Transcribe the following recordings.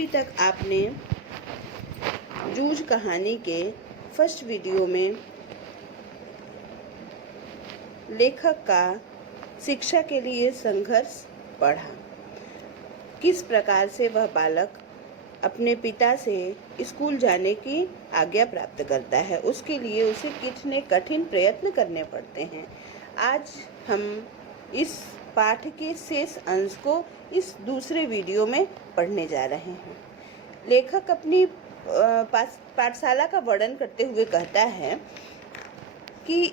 अभी तक आपने जूझ कहानी के फर्स्ट वीडियो में लेखक का शिक्षा के लिए संघर्ष पढ़ा। किस प्रकार से वह बालक अपने पिता से स्कूल जाने की आज्ञा प्राप्त करता है, उसके लिए उसे कितने कठिन प्रयत्न करने पड़ते हैं। आज हम इस पाठ के शेष अंश को इस दूसरे वीडियो में पढ़ने जा रहे हैं। लेखक अपनी पाठशाला का वर्णन करते हुए कहता है कि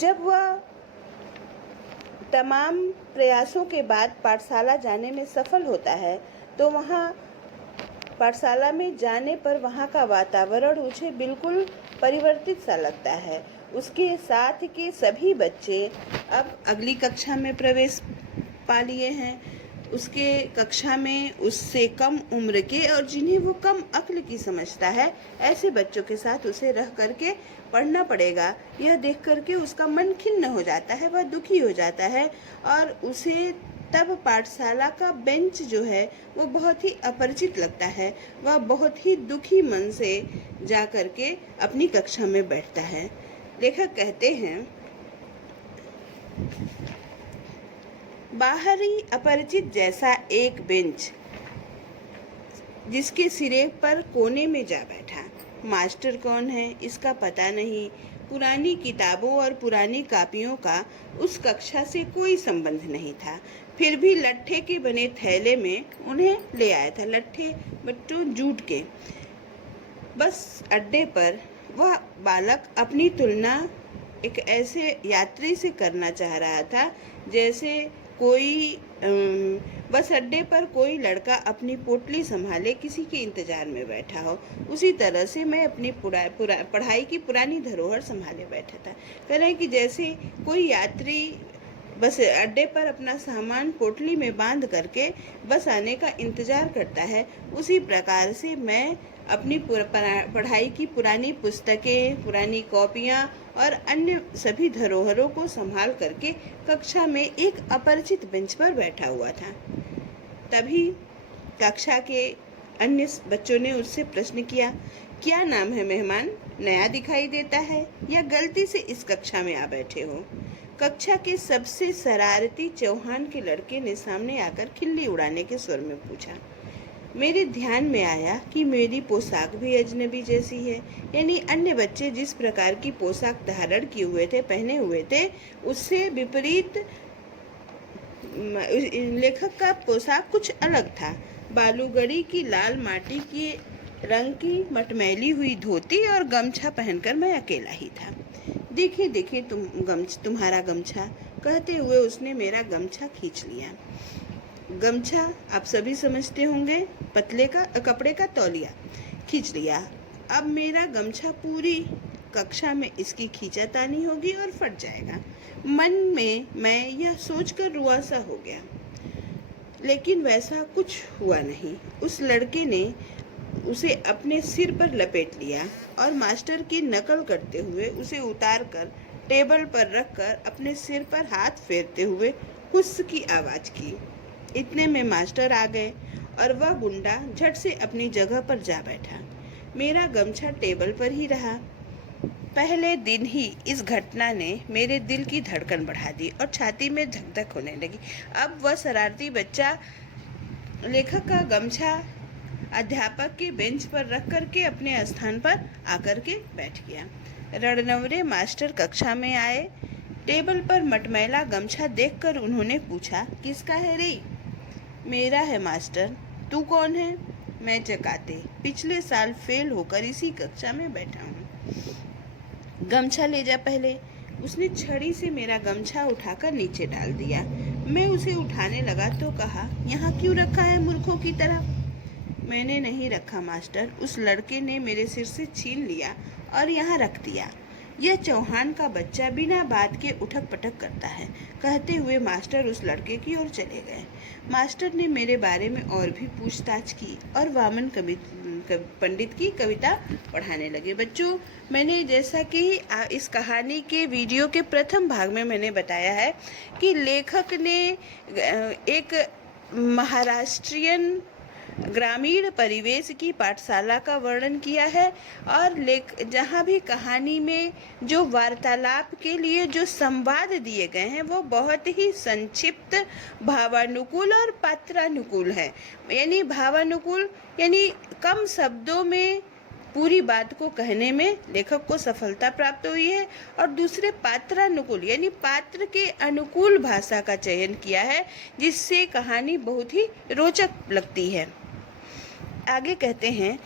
जब वह तमाम प्रयासों के बाद पाठशाला जाने में सफल होता है तो वहाँ पाठशाला में जाने पर वहाँ का वातावरण उसे बिल्कुल परिवर्तित सा लगता है। उसके साथ के सभी बच्चे अब अगली कक्षा में प्रवेश पा लिए हैं। उसके कक्षा में उससे कम उम्र के और जिन्हें वो कम अक्ल की समझता है, ऐसे बच्चों के साथ उसे रह करके पढ़ना पड़ेगा। यह देख करके उसका मन खिन्न हो जाता है, वह दुखी हो जाता है और उसे तब पाठशाला का बेंच जो है वो बहुत ही अपरिचित लगता है। वह बहुत ही दुखी मन से जा करके अपनी कक्षा में बैठता है। लेखक कहते हैं, बाहरी अपरिचित जैसा एक बेंच जिसके सिरे पर कोने में जा बैठा। मास्टर कौन है इसका पता नहीं। पुरानी किताबों और पुरानी कापियों का उस कक्षा से कोई संबंध नहीं था। फिर भी लट्ठे के बने थैले में उन्हें ले आया था। लट्ठे बट्टू जूट के। बस अड्डे पर वह बालक अपनी तुलना एक ऐसे यात्री से करना चाह रहा था जैसे कोई बस अड्डे पर कोई लड़का अपनी पोटली संभाले किसी के इंतजार में बैठा हो। उसी तरह से मैं अपनी पढ़ाई की पुरानी धरोहर संभाले बैठा था। कह रहे हैं कि जैसे कोई यात्री बस अड्डे पर अपना सामान पोटली में बांध करके बस आने का इंतजार करता है, उसी प्रकार से मैं अपनी पढ़ाई की पुरानी पुस्तकें, पुरानी कॉपियाँ और अन्य सभी धरोहरों को संभाल करके कक्षा में एक अपरिचित बेंच पर बैठा हुआ था। तभी कक्षा के अन्य बच्चों ने उससे प्रश्न किया, क्या नाम है मेहमान? नया दिखाई देता है या गलती से इस कक्षा में आ बैठे हो? कक्षा के सबसे शरारती चौहान के लड़के ने सामने आकर खिल्ली उड़ाने के स्वर में पूछा। मेरे ध्यान में आया कि मेरी पोशाक भी अजनबी जैसी है। यानी अन्य बच्चे जिस प्रकार की पोशाक धारण किए हुए थे, पहने हुए थे, उससे विपरीत लेखक का पोशाक कुछ अलग था। बालूगढ़ी की लाल माटी के रंग की मटमैली हुई धोती और गमछा पहनकर मैं अकेला ही था। देखिए देखिए तुम्हारा गमछा, कहते हुए उसने मेरा गमछा खींच लिया। गमछा आप सभी समझते होंगे, पतले का कपड़े का तौलिया खींच लिया। अब मेरा गमछा पूरी कक्षा में इसकी खींचातानी होगी और फट जाएगा। मन में मैं यह सोचकर रुआसा हो गया, लेकिन वैसा कुछ हुआ नहीं। उस लड़के ने उसे अपने सिर पर लपेट लिया और मास्टर की नकल करते हुए उसे उतार कर टेबल पर रखकर अपने सिर पर हाथ फेरते हुए हुस्स की आवाज़ की। इतने में मास्टर आ गए और वह गुंडा झट से अपनी जगह पर जा बैठा। मेरा गमछा टेबल पर ही रहा। पहले दिन ही इस घटना ने मेरे दिल की धड़कन बढ़ा दी और छाती में धक धक होने लगी। अब वह शरारती बच्चा लेखक का गमछा अध्यापक के बेंच पर रख करके अपने स्थान पर आकर के बैठ गया। रणनवरे मास्टर कक्षा में आए। टेबल पर मटमैला गमछा देखकर उन्होंने पूछा, किसका है रे? मेरा है मास्टर। तू कौन है? मैं जकाते, पिछले साल फेल होकर इसी कक्षा में बैठा हूँ। गमछा ले जा पहले। उसने छड़ी से मेरा गमछा उठाकर नीचे डाल दिया। मैं उसे उठाने लगा तो कहा, यहाँ क्यों रखा है मूर्खों की तरह? मैंने नहीं रखा मास्टर, उस लड़के ने मेरे सिर से छीन लिया और यहाँ रख दिया। यह चौहान का बच्चा बिना बात के उठक पटक करता है, कहते हुए मास्टर उस लड़के की ओर चले गए। मास्टर ने मेरे बारे में और भी पूछताछ की और वामन पंडित की कविता पढ़ाने लगे। बच्चों, मैंने जैसा कि इस कहानी के वीडियो के प्रथम भाग में मैंने बताया है कि लेखक ने एक महाराष्ट्रियन ग्रामीण परिवेश की पाठशाला का वर्णन किया है और जहाँ भी कहानी में जो वार्तालाप के लिए जो संवाद दिए गए हैं वो बहुत ही संक्षिप्त, भावानुकूल और पात्रानुकूल है। यानी भावानुकूल यानी कम शब्दों में पूरी बात को कहने में लेखक को सफलता प्राप्त हुई है, और दूसरे पात्रानुकूल यानी पात्र के अनुकूल भाषा का चयन किया है, जिससे कहानी बहुत ही रोचक लगती है। आगे कहते हैं,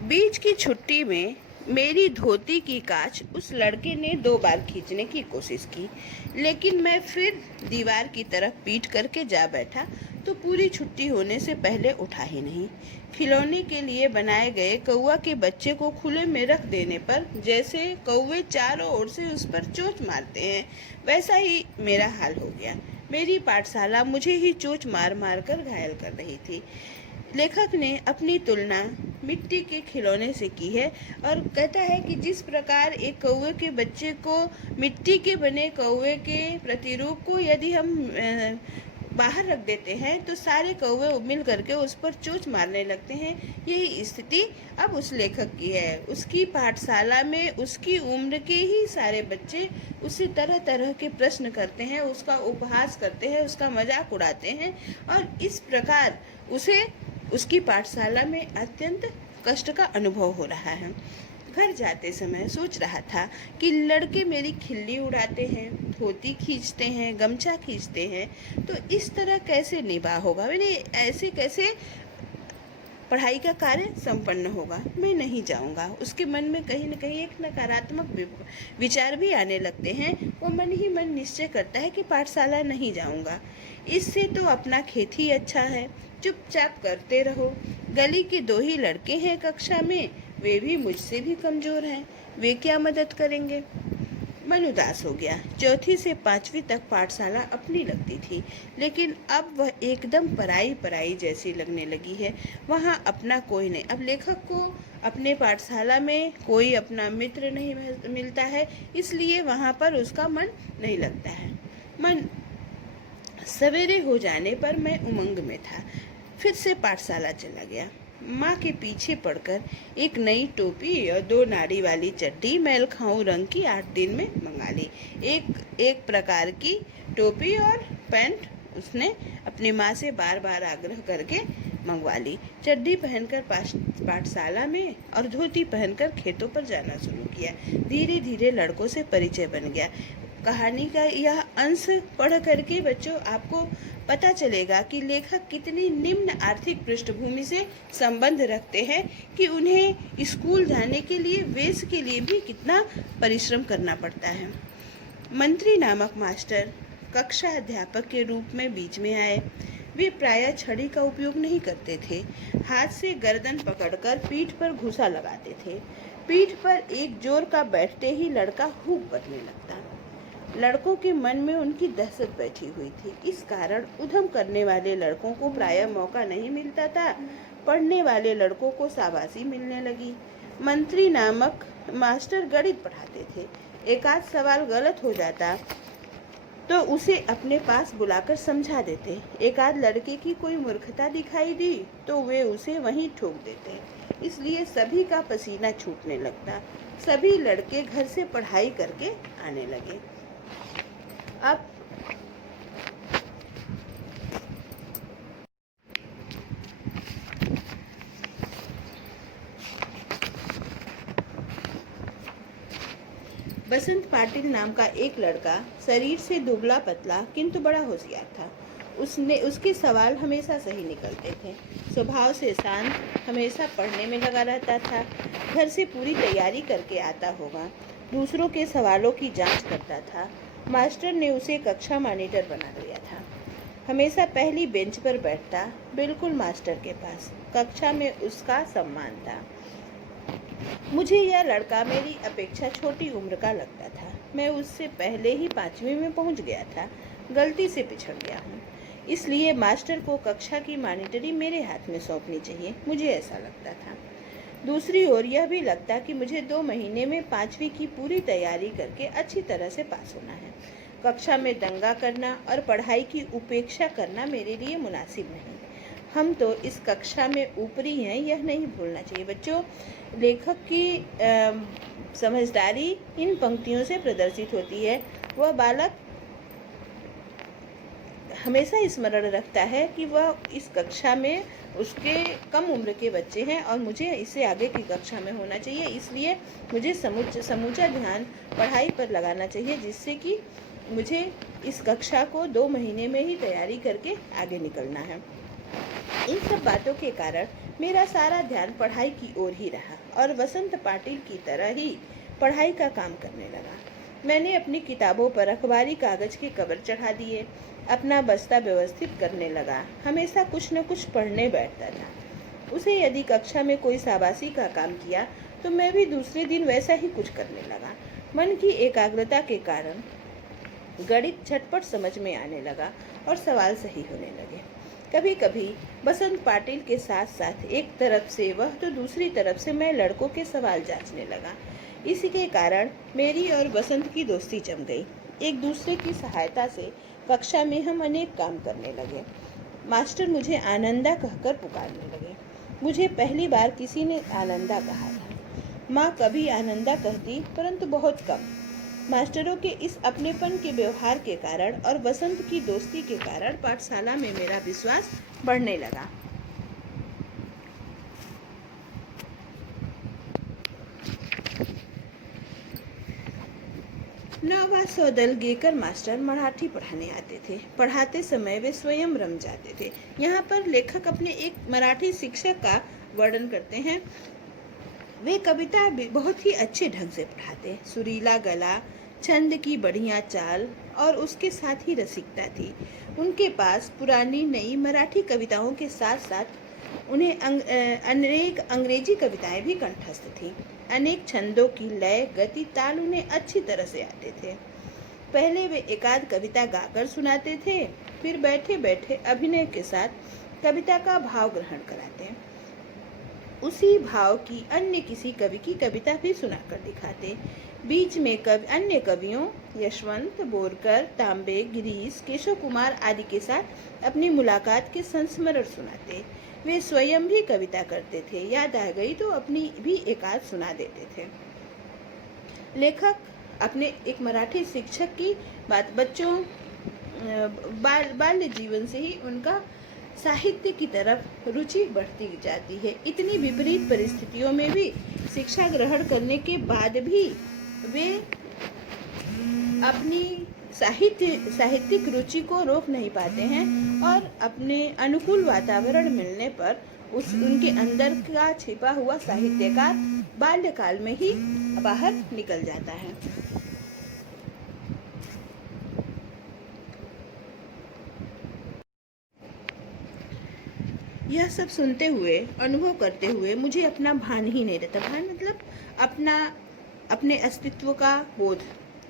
बीच की छुट्टी में मेरी धोती की कांच उस लड़के ने 2 बार खींचने की कोशिश की, लेकिन मैं फिर दीवार की तरफ पीठ करके जा बैठा तो पूरी छुट्टी होने से पहले उठा ही नहीं। खिलौने के लिए बनाए गए कौवा के बच्चे को खुले में रख देने पर जैसे कौवे चारों ओर से उस पर चोंच मारते हैं, वैसा ही मेरा हाल हो गया। मेरी पाठशाला मुझे ही चोंच मार मार कर घायल कर रही थी। लेखक ने अपनी तुलना मिट्टी के खिलौने से की है और कहता है कि जिस प्रकार एक कौवे के बच्चे को, मिट्टी के बने कौवे के प्रतिरूप को यदि हम बाहर रख देते हैं तो सारे कौवे मिल करके उस पर चोंच मारने लगते हैं। यही स्थिति अब उस लेखक की है। उसकी पाठशाला में उसकी उम्र के ही सारे बच्चे उससे तरह तरह के प्रश्न करते हैं, उसका उपहास करते हैं, उसका मजाक उड़ाते हैं, और इस प्रकार उसे उसकी पाठशाला में अत्यंत कष्ट का अनुभव हो रहा है। घर जाते समय सोच रहा था कि लड़के मेरी खिल्ली उड़ाते हैं, धोती खींचते हैं, गमछा खींचते हैं, तो इस तरह कैसे निभा होगा, मैंने ऐसे कैसे पढ़ाई का कार्य संपन्न होगा, मैं नहीं जाऊंगा। उसके मन में कहीं न कहीं एक नकारात्मक विचार भी आने लगते हैं। वो मन ही मन निश्चय करता है कि पाठशाला नहीं जाऊंगा, इससे तो अपना खेत ही अच्छा है, चुपचाप करते रहो। गली के 2 ही लड़के हैं कक्षा में, वे भी मुझसे भी कमज़ोर हैं, वे क्या मदद करेंगे। मन उदास हो गया। 4वीं से 5वीं तक पाठशाला अपनी लगती थी, लेकिन अब वह एकदम पराई पराई जैसी लगने लगी है। वहाँ अपना कोई नहीं। अब लेखक को अपने पाठशाला में कोई अपना मित्र नहीं मिलता है, इसलिए वहाँ पर उसका मन नहीं लगता है। सवेरे हो जाने पर मैं उमंग में था, फिर से पाठशाला चला गया। माँ के पीछे पड़कर एक नई टोपी और 2 नाड़ी वाली चड्डी मैल खाऊं रंग की 8 दिन में मंगा ली। एक प्रकार की टोपी और पैंट उसने अपनी माँ से बार बार आग्रह करके मंगवा ली। चड्डी पहनकर पाठशाला में और धोती पहनकर खेतों पर जाना शुरू किया। धीरे धीरे लड़कों से परिचय बन गया। कहानी का यह अंश पढ़ करके बच्चों आपको पता चलेगा कि लेखक कितनी निम्न आर्थिक पृष्ठभूमि से संबंध रखते हैं कि उन्हें स्कूल जाने के लिए, वेश के लिए भी कितना परिश्रम करना पड़ता है। मंत्री नामक मास्टर कक्षा अध्यापक के रूप में बीच में आए। वे प्रायः छड़ी का उपयोग नहीं करते थे, हाथ से गर्दन पकड़कर पीठ पर घुसा लगाते थे। पीठ पर एक जोर का बैठते ही लड़का हुक बजने लगता। लड़कों के मन में उनकी दहशत बैठी हुई थी। इस कारण उधम करने वाले लड़कों को प्रायः मौका नहीं मिलता था। पढ़ने वाले लड़कों को शाबाशी मिलने लगी। मंत्री नामक मास्टर गणित पढ़ाते थे। एक आध सवाल गलत हो जाता तो उसे अपने पास बुलाकर समझा देते। एक आध लड़के की कोई मूर्खता दिखाई दी तो वे उसे वहीं ठोक देते। इसलिए सभी का पसीना छूटने लगता। सभी लड़के घर से पढ़ाई करके आने लगे। अब बसंत पाटिल नाम का एक लड़का शरीर से दुबला पतला किंतु बड़ा होशियार था। उसके सवाल हमेशा सही निकलते थे। स्वभाव से शांत, हमेशा पढ़ने में लगा रहता था। घर से पूरी तैयारी करके आता होगा। दूसरों के सवालों की जांच करता था। मास्टर ने उसे कक्षा मॉनिटर बना दिया था। हमेशा पहली बेंच पर बैठता, बिल्कुल मास्टर के पास। कक्षा में उसका सम्मान था। मुझे यह लड़का मेरी अपेक्षा छोटी उम्र का लगता था। मैं उससे पहले ही 5वीं में पहुंच गया था। गलती से पिछड़ गया हूँ, इसलिए मास्टर को कक्षा की मॉनिटरी मेरे हाथ में सौंपनी चाहिए, मुझे ऐसा लगता था। दूसरी ओर यह भी लगता कि मुझे 2 महीने में 5वीं की पूरी तैयारी करके अच्छी तरह से पास होना है। कक्षा में दंगा करना और पढ़ाई की उपेक्षा करना मेरे लिए मुनासिब नहीं। हम तो इस कक्षा में ऊपरी हैं, यह नहीं भूलना चाहिए। बच्चों, लेखक की समझदारी इन पंक्तियों से प्रदर्शित होती है। वह बालक हमेशा स्मरण रखता है कि वह इस कक्षा में उसके कम उम्र के बच्चे हैं और मुझे इससे आगे की कक्षा में होना चाहिए, इसलिए मुझे समूचा ध्यान पढ़ाई पर लगाना चाहिए, जिससे कि मुझे इस कक्षा को 2 महीने में ही तैयारी करके आगे निकलना है। इन सब बातों के कारण मेरा सारा ध्यान पढ़ाई की ओर ही रहा और वसंत पाटिल की तरह ही पढ़ाई का काम करने लगा। मैंने अपनी किताबों पर अखबारी कागज के कवर चढ़ा दिए, अपना बस्ता व्यवस्थित करने लगा। हमेशा कुछ न कुछ पढ़ने बैठता था। उसे यदि कक्षा में कोई शाबाशी का काम किया तो मैं भी दूसरे दिन वैसा ही कुछ करने लगा। मन की एकाग्रता के कारण गणित झटपट समझ में आने लगा और सवाल सही होने लगे। कभी कभी बसंत पाटिल के साथ साथ एक तरफ से वह तो दूसरी तरफ से मैं लड़कों के सवाल जांचने लगा। इसी के कारण मेरी और बसंत की दोस्ती जम गई। एक दूसरे की सहायता से कक्षा में हम अनेक काम करने लगे। मास्टर मुझे आनंदा कहकर पुकारने लगे। मुझे पहली बार किसी ने आनंदा कहा था। माँ कभी आनंदा कहती, परंतु बहुत कम। मास्टरों के इस अपनेपन के व्यवहार के कारण और वसंत की दोस्ती के कारण पाठशाला में मेरा विश्वास बढ़ने लगा। नौवा सौदलगेकर मास्टर मराठी पढ़ाने आते थे। पढ़ाते समय वे स्वयं रम जाते थे। यहाँ पर लेखक अपने एक मराठी शिक्षक का वर्णन करते हैं। वे कविता बहुत ही अच्छे ढंग से पढ़ाते। सुरीला गला, छंद की बढ़िया चाल और उसके साथ ही रसिकता थी। उनके पास पुरानी नई मराठी कविताओं के साथ साथ उन्हें अनेक अंग्रेजी कविताएं भी कंठस्थ थीं। अनेक छंदों की लय, गति, ताल उन्हें अच्छी तरह से आते थे। पहले वे एकाध कविता गाकर सुनाते थे, फिर बैठे बैठे अभिनय के साथ कविता का भाव ग्रहण कराते। उसी भाव की अन्य किसी कवि की कविता भी सुनाकर दिखाते। बीच में अन्य कवियों यशवंत, बोरकर, तांबे, गिरीश, केशव कुमार आदि के साथ अपनी मुलाकात के संस्मरण सुनाते। वे स्वयं भी कविता करते थे। याद आ गई तो अपनी भी एकाध सुना देते थे। लेखक अपने एक मराठी शिक्षक की बात, बच्चों बाल्य जीवन से ही उनका साहित्य की तरफ रुचि बढ़ती जाती है। इतनी विपरीत परिस्थितियों में भी शिक्षा ग्रहण करने के बाद भी वे अपनी साहित्यिक रुचि को रोक नहीं पाते हैं और अपने अनुकूल वातावरण मिलने पर उनके अंदर का छिपा हुआ साहित्यकार बाल्यकाल में ही बाहर निकल जाता है। यह सब सुनते हुए, अनुभव करते हुए मुझे अपना भान ही नहीं रहता। भान मतलब अपने अस्तित्व का बोध।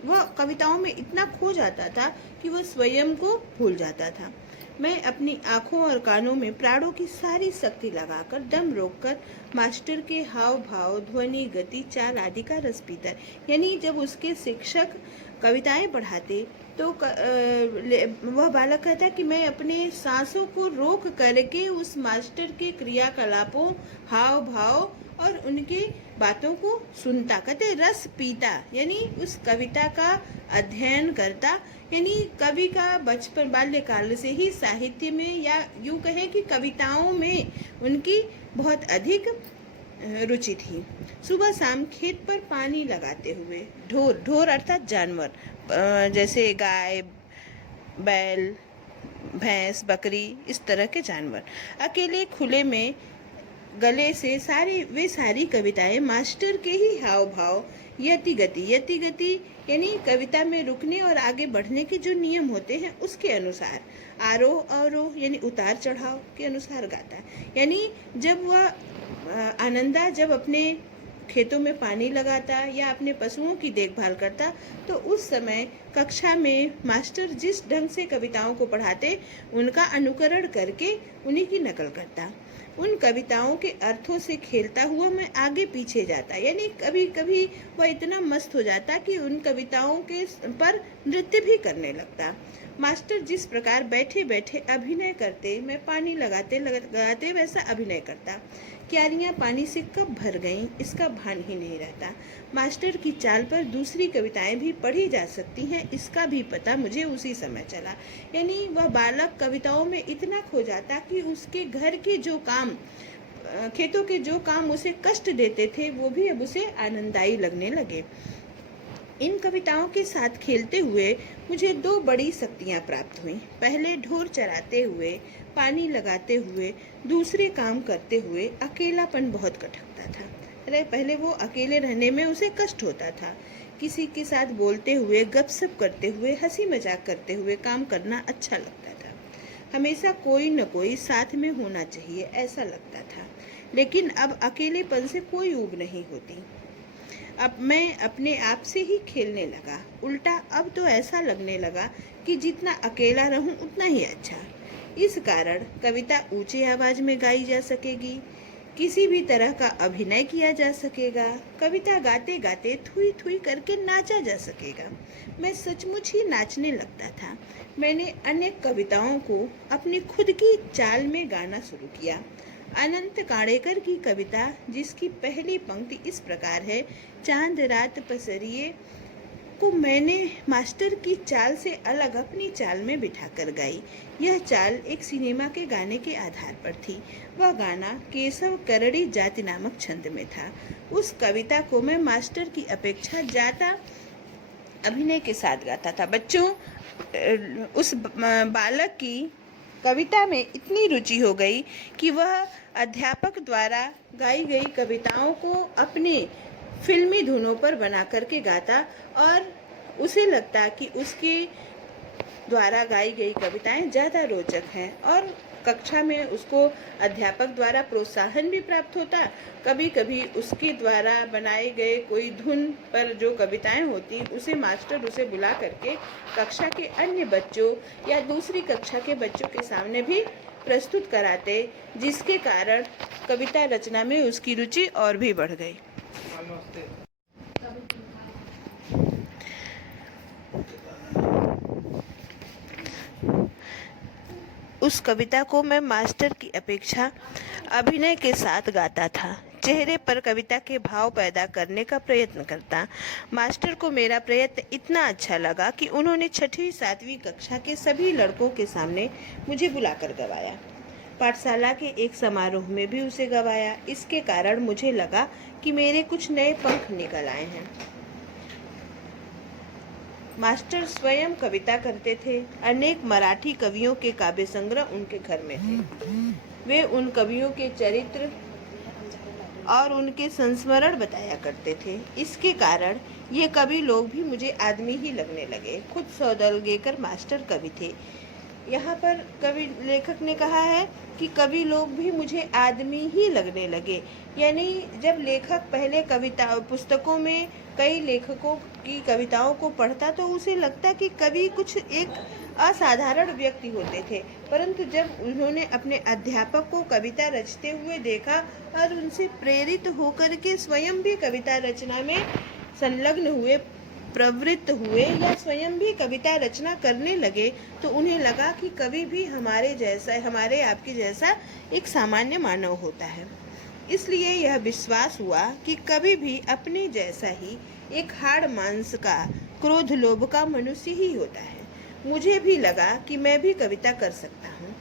वह कविताओं में इतना खो जाता था कि वह स्वयं को भूल जाता था। मैं अपनी आँखों और कानों में प्राणों की सारी शक्ति लगाकर दम रोककर मास्टर के हाव भाव, ध्वनि, गति, चाल आदि का रस पीता। यानी जब उसके शिक्षक कविताएं पढ़ाते तो वह बालक कहता कि मैं अपने सांसों को रोक करके उस मास्टर के क्रियाकलापों, हाव भाव और उनके बातों को सुनता। कहते रस पीता, यानी उस कविता का अध्ययन करता। यानी कवि का बचपन बाल्यकाल से ही साहित्य में, या यूँ कहें कि कविताओं में उनकी बहुत अधिक रुचि थी। सुबह शाम खेत पर पानी लगाते हुए ढोर अर्थात जानवर, जैसे गाय, बैल, भैंस, बकरी, इस तरह के जानवर, अकेले खुले में गले से वे सारी कविताएं मास्टर के ही हाव भाव, यति गति यानी कविता में रुकने और आगे बढ़ने के जो नियम होते हैं उसके अनुसार, आरोह अवरोह यानी उतार चढ़ाव के अनुसार गाता। यानी जब वह आनंदा जब अपने खेतों में पानी लगाता या अपने पशुओं की देखभाल करता तो उस समय कक्षा में मास्टर जिस ढंग से कविताओं को पढ़ाते उनका अनुकरण करके उन्हीं की नकल करता। उन कविताओं के अर्थों से खेलता हुआ मैं आगे पीछे जाता, यानी कभी कभी वह इतना मस्त हो जाता कि उन कविताओं के पर नृत्य भी करने लगता। मास्टर जिस प्रकार बैठे बैठे अभिनय करते, मैं पानी लगाते लगाते वैसा अभिनय करता। क्यारियाँ पानी से कब भर गईं इसका भान ही नहीं रहता। मास्टर की चाल पर दूसरी कविताएं भी पढ़ी जा सकती हैं, इसका भी पता मुझे उसी समय चला। यानी वह बालक कविताओं में इतना खो जाता कि उसके घर के जो काम, खेतों के जो काम उसे कष्ट देते थे, वो भी अब उसे आनंददायी लगने लगे। इन कविताओं के साथ खेलते हुए मुझे 2 बड़ी शक्तियाँ प्राप्त हुई। पहले ढोर चराते हुए, पानी लगाते हुए, दूसरे काम करते हुए अकेलापन बहुत खटकता था। अरे पहले वो अकेले रहने में उसे कष्ट होता था। किसी के साथ बोलते हुए, गपशप करते हुए, हंसी मजाक करते हुए काम करना अच्छा लगता था। हमेशा कोई न कोई साथ में होना चाहिए ऐसा लगता था। लेकिन अब अकेलेपन से कोई ऊब नहीं होती। अब मैं अपने आप से ही खेलने लगा। उल्टा अब तो ऐसा लगने लगा कि जितना अकेला रहूं उतना ही अच्छा। इस कारण कविता ऊंची आवाज में गाई जा सकेगी, किसी भी तरह का अभिनय किया जा सकेगा, कविता गाते गाते थुई थुई करके नाचा जा सकेगा। मैं सचमुच ही नाचने लगता था। मैंने अनेक कविताओं को अपनी खुद की चाल में गाना शुरू किया। अनंत काणेकर की कविता, जिसकी पहली पंक्ति इस प्रकार है, चांद रात पसरिए, को मैंने मास्टर की चाल से अलग अपनी चाल में बिठाकर गाई। यह चाल एक सिनेमा के गाने के आधार पर थी। वह गाना केशव करड़ी जाति नामक छंद में था। उस कविता को मैं मास्टर की अपेक्षा ज़्यादा अभिनय के साथ गाता था। बच्चों, उस बालक की कविता में इतनी रुचि हो गई कि वह अध्यापक द्वारा गाई गई कविताओं को अपने फिल्मी धुनों पर बना करके गाता और उसे लगता कि उसके द्वारा गाई गई कविताएं ज़्यादा रोचक हैं और कक्षा में उसको अध्यापक द्वारा प्रोत्साहन भी प्राप्त होता। कभी कभी उसके द्वारा बनाए गए कोई धुन पर जो कविताएं होती, उसे मास्टर उसे बुला करके कक्षा के अन्य बच्चों या दूसरी कक्षा के बच्चों के सामने भी प्रस्तुत कराते, जिसके कारण कविता रचना में उसकी रुचि और भी बढ़ गई। उस कविता को मैं मास्टर की अपेक्षा अभिनय के साथ गाता था, चेहरे पर कविता के भाव पैदा करने का प्रयत्न करता। मास्टर को मेरा प्रयत्न इतना अच्छा लगा कि उन्होंने 6वीं 7वीं कक्षा के सभी लड़कों के सामने मुझे बुलाकर गवाया। पाठशाला के एक समारोह में भी उसे गवाया। इसके कारण मुझे लगा कि मेरे कुछ नए पंख निकल आए हैं। मास्टर स्वयं कविता करते थे। अनेक मराठी कवियों के काव्य संग्रह उनके घर में थे। वे उन कवियों के चरित्र और उनके संस्मरण बताया करते थे। इसके कारण ये कवि लोग भी मुझे आदमी ही लगने लगे। खुद सौदलगेकर मास्टर कवि थे। यहाँ पर कवि लेखक ने कहा है कि कवि लोग भी मुझे आदमी ही लगने लगे। यानी जब लेखक पहले कविता पुस्तकों में कई लेखकों की कविताओं को पढ़ता तो उसे लगता कि कवि कुछ एक असाधारण व्यक्ति होते थे, परंतु जब उन्होंने अपने अध्यापक को कविता रचते हुए देखा और उनसे प्रेरित होकर के स्वयं भी कविता रचना में संलग्न हुए, प्रवृत्त हुए या स्वयं भी कविता रचना करने लगे, तो उन्हें लगा कि कवि भी हमारे जैसा, हमारे आपके जैसा एक सामान्य मानव होता है। इसलिए यह विश्वास हुआ कि कवि भी अपने जैसा ही एक हाड़ मांस का, क्रोध लोभ का मनुष्य ही होता है। मुझे भी लगा कि मैं भी कविता कर सकता हूँ।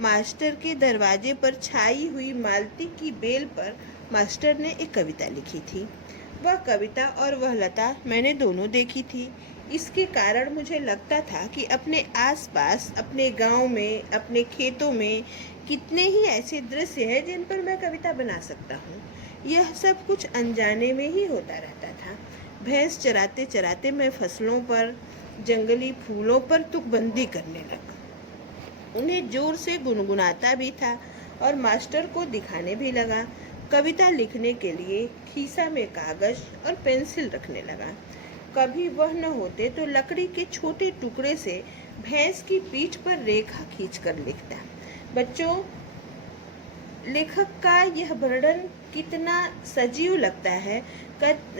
मास्टर के दरवाजे पर छाई हुई मालती की बेल पर मास्टर ने एक कविता लिखी थी। वह कविता और वह लता मैंने दोनों देखी थी। इसके कारण मुझे लगता था कि अपने आसपास, अपने गांव में, अपने खेतों में कितने ही ऐसे दृश्य हैं जिन पर मैं कविता बना सकता हूँ। यह सब कुछ अनजाने में ही होता रहता था। भैंस चराते चराते मैं फसलों पर, जंगली फूलों पर तुकबंदी करने लगा। उन्हें जोर से गुनगुनाता भी था और मास्टर को दिखाने भी लगा। कविता लिखने के लिए खीसा में कागज और पेंसिल रखने लगा। कभी वह न होते तो लकड़ी के छोटे टुकड़े से भैंस की पीठ पर रेखा खींचकर लिखता। बच्चों, लेखक का यह वर्णन कितना सजीव लगता है।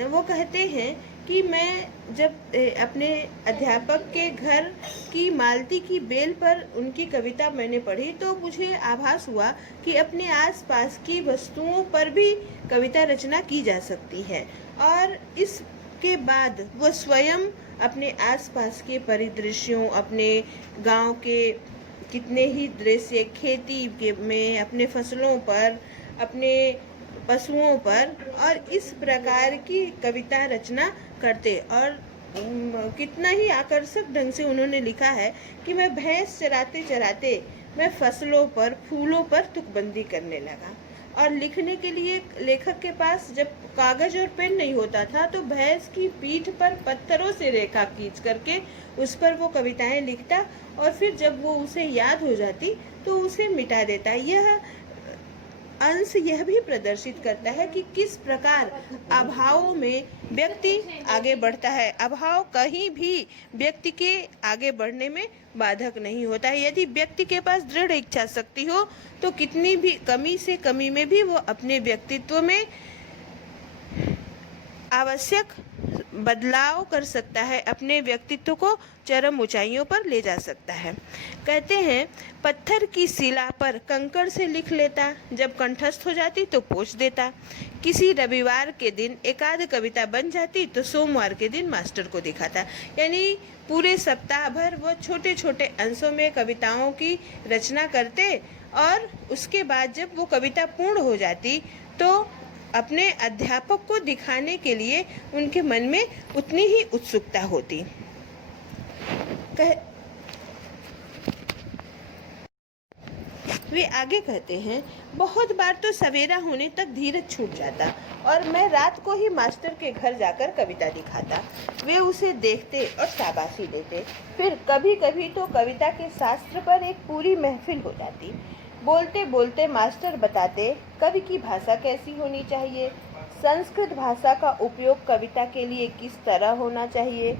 वो कहते हैं कि मैं जब अपने अध्यापक के घर की मालती की बेल पर उनकी कविता मैंने पढ़ी तो मुझे आभास हुआ कि अपने आसपास की वस्तुओं पर भी कविता रचना की जा सकती है। और इसके बाद वो स्वयं अपने आसपास के परिदृश्यों, अपने गांव के कितने ही दृश्य, खेती के में, अपने फसलों पर, अपने पशुओं पर, और इस प्रकार की कविता रचना करते। और कितना ही आकर्षक ढंग से उन्होंने लिखा है कि मैं भैंस चराते चराते मैं फसलों पर, फूलों पर तुकबंदी करने लगा। और लिखने के लिए लेखक के पास जब कागज और पेन नहीं होता था तो भैंस की पीठ पर पत्थरों से रेखा खींच करके उस पर वो कविताएं लिखता, और फिर जब वो उसे याद हो जाती तो उसे मिटा देता। यह अंश यह भी प्रदर्शित करता है कि किस प्रकार अभावों में व्यक्ति आगे बढ़ता है। अभाव कहीं भी व्यक्ति के आगे बढ़ने में बाधक नहीं होता है। यदि व्यक्ति के पास दृढ़ इच्छा शक्ति हो तो कितनी भी कमी से कमी में भी वो अपने व्यक्तित्व में आवश्यक बदलाव कर सकता है, अपने व्यक्तित्व को चरम ऊंचाइयों पर ले जा सकता है। कहते हैं, पत्थर की शिला पर कंकड़ से लिख लेता, जब कंठस्थ हो जाती तो पोंछ देता। किसी रविवार के दिन एकाध कविता बन जाती तो सोमवार के दिन मास्टर को दिखाता। यानी पूरे सप्ताह भर वो छोटे छोटे अंशों में कविताओं की रचना करते, और उसके बाद जब वो कविता पूर्ण हो जाती तो अपने अध्यापक को दिखाने के लिए उनके मन में उतनी ही उत्सुकता होती। वे आगे कहते हैं, बहुत बार तो सवेरा होने तक धीरज छूट जाता और मैं रात को ही मास्टर के घर जाकर कविता दिखाता। वे उसे देखते और शाबाशी देते। फिर कभी कभी तो कविता के शास्त्र पर एक पूरी महफिल हो जाती। बोलते बोलते मास्टर बताते कवि की भाषा कैसी होनी चाहिए, संस्कृत भाषा का उपयोग कविता के लिए किस तरह होना चाहिए,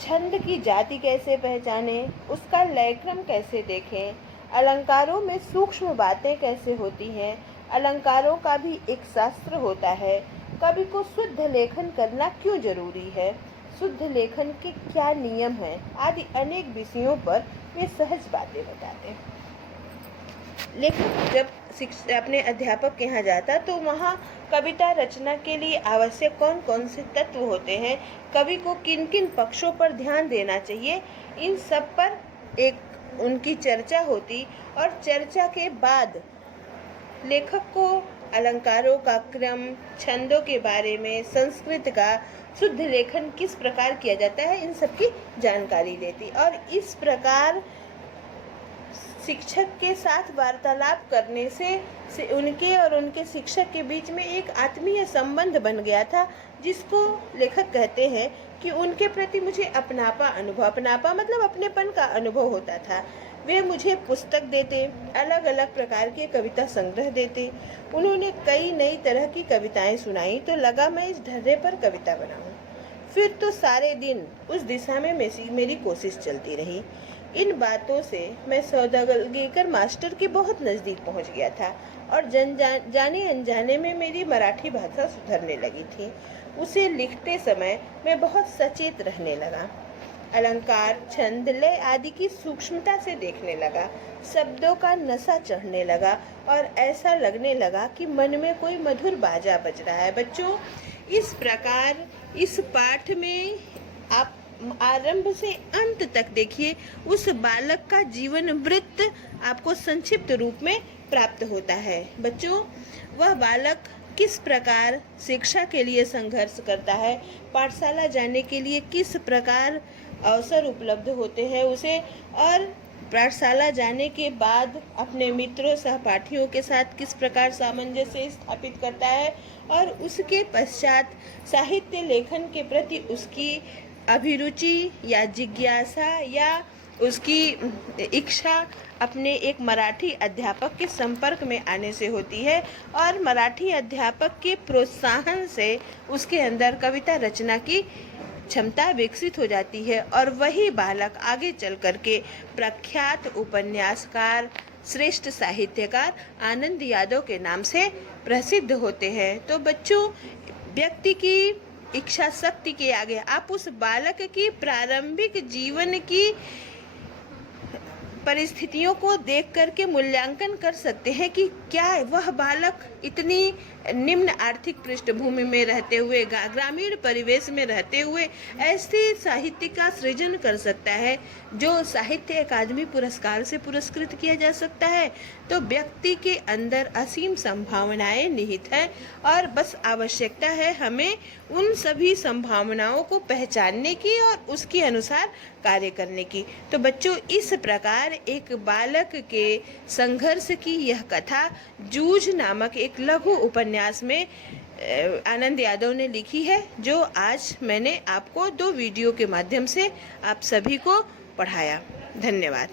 छंद की जाति कैसे पहचाने, उसका लयक्रम कैसे देखें, अलंकारों में सूक्ष्म बातें कैसे होती हैं, अलंकारों का भी एक शास्त्र होता है, कवि को शुद्ध लेखन करना क्यों जरूरी है, शुद्ध लेखन के क्या नियम हैं, आदि अनेक विषयों पर वे सहज बातें बताते हैं। लेखक जब अपने अध्यापक के यहाँ जाता तो वहाँ कविता रचना के लिए आवश्यक कौन कौन से तत्व होते हैं, कवि को किन किन पक्षों पर ध्यान देना चाहिए, इन सब पर एक उनकी चर्चा होती। और चर्चा के बाद लेखक को अलंकारों का क्रम, छंदों के बारे में, संस्कृत का शुद्ध लेखन किस प्रकार किया जाता है, इन सब की जानकारी देती। और इस प्रकार शिक्षक के साथ वार्तालाप करने से उनके और उनके शिक्षक के बीच में एक आत्मीय संबंध बन गया था, जिसको लेखक कहते हैं कि उनके प्रति मुझे अपनापा मतलब अपनेपन का अनुभव होता था। वे मुझे पुस्तक देते, अलग अलग प्रकार के कविता संग्रह देते। उन्होंने कई नई तरह की कविताएं सुनाई तो लगा मैं इस ढर्रे पर कविता बनाऊं। फिर तो सारे दिन उस दिशा में मेरी कोशिश चलती रही। इन बातों से मैं सौदागर मास्टर के बहुत नज़दीक पहुंच गया था और जाने अनजाने में मेरी मराठी भाषा सुधरने लगी थी। उसे लिखते समय मैं बहुत सचेत रहने लगा, अलंकार, छंद, लय आदि की सूक्ष्मता से देखने लगा, शब्दों का नशा चढ़ने लगा और ऐसा लगने लगा कि मन में कोई मधुर बाजा बज रहा है। बच्चों, इस प्रकार इस पाठ में आप आरंभ से अंत तक देखिए, उस बालक का जीवन वृत्त आपको संक्षिप्त रूप में प्राप्त होता है। बच्चों, वह बालक किस प्रकार शिक्षा के लिए संघर्ष करता है, पाठशाला जाने के लिए किस प्रकार अवसर उपलब्ध होते हैं उसे, और पाठशाला जाने के बाद अपने मित्रों सहपाठियों के साथ किस प्रकार सामंजस्य स्थापित करता है, और उसके पश्चात साहित्य लेखन के प्रति उसकी अभिरुचि या जिज्ञासा या उसकी इच्छा अपने एक मराठी अध्यापक के संपर्क में आने से होती है, और मराठी अध्यापक के प्रोत्साहन से उसके अंदर कविता रचना की क्षमता विकसित हो जाती है। और वही बालक आगे चल कर के प्रख्यात उपन्यासकार, श्रेष्ठ साहित्यकार आनंद यादव के नाम से प्रसिद्ध होते हैं। तो बच्चों, व्यक्ति की इच्छा शक्ति के आगे आप उस बालक की प्रारंभिक जीवन की परिस्थितियों को देख करके मूल्यांकन कर सकते हैं कि क्या वह बालक इतनी निम्न आर्थिक पृष्ठभूमि में रहते हुए, ग्रामीण परिवेश में रहते हुए ऐसे साहित्य का सृजन कर सकता है जो साहित्य अकादमी पुरस्कार से पुरस्कृत किया जा सकता है। तो व्यक्ति के अंदर असीम संभावनाएं निहित हैं और बस आवश्यकता है हमें उन सभी संभावनाओं को पहचानने की और उसके अनुसार कार्य करने की। तो बच्चों, इस प्रकार एक बालक के संघर्ष की यह कथा जूझ नामक एक लघु उपन्यास में आनंद यादव ने लिखी है, जो आज मैंने आपको 2 वीडियो के माध्यम से आप सभी को पढ़ाया। धन्यवाद।